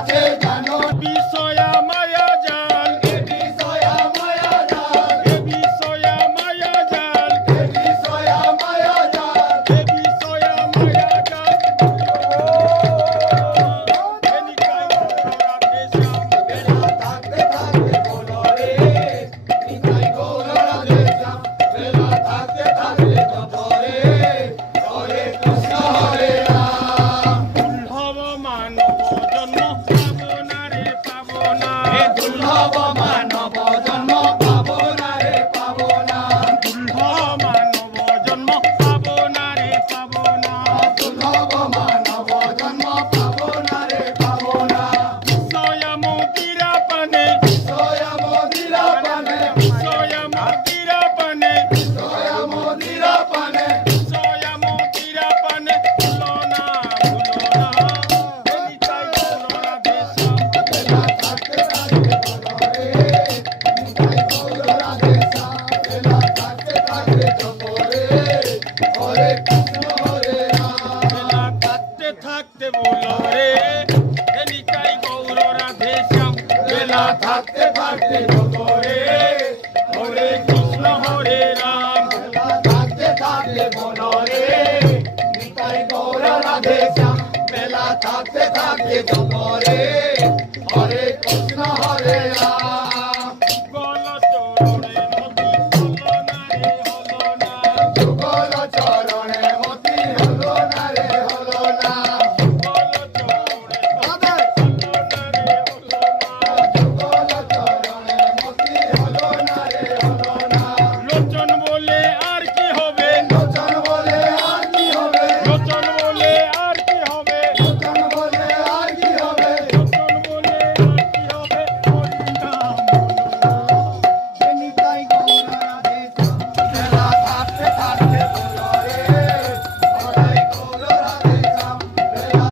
আছে জানো বিষয়া মায়া জাল এ বিষয়া মায়া জাল এ বিষয়া মায়া জাল এ বিষয়া মায়া জাল এ বিষয়া মায়া জাল এনিকাই রাধে শ্যাম বেলা থাকতে থাকতে বলো রে নিতাই গৌর রাধে শ্যাম বেলা থাকতে থাকতে যত রে হরে কৃষ্ণ হরে রাম দুর্লভ মানব জন্ম পাবনা রে পাবনা এ দুর্লভ মানব জন্ম পাবো না রে পাবো না দুর্লভ মানব জন্ম পাবনা রে পাবনা দুর্লভ মানব জন্ম পাবো না রে পাবো না বিষয়া মতিরা পানে সোয়া মদিরা পানে বিষয়া মতিরা পানে সোয়া মদিরা পানে বিষয়া মতিরা পানে ভুলো না এনিকাই গৌর রাধে শ্যাম বেলা থাকতে থাকতে বলো রে নিতাই গৌর রাধে শ্যাম বেলা থাকতে থাকতে যত রে হরে কৃষ্ণ হরে রাম বেলা থাকতে থাকতে বলো রে এনিকাই গৌর রাধে শ্যাম বেলা থাকতে থাকতে যত রে হরে কৃষ্ণ হরে রাম বেলা থাকতে থাকতে বলো রে নিতাই গৌর রাধে শ্যাম বেলা থাকতে থাকতে যত রে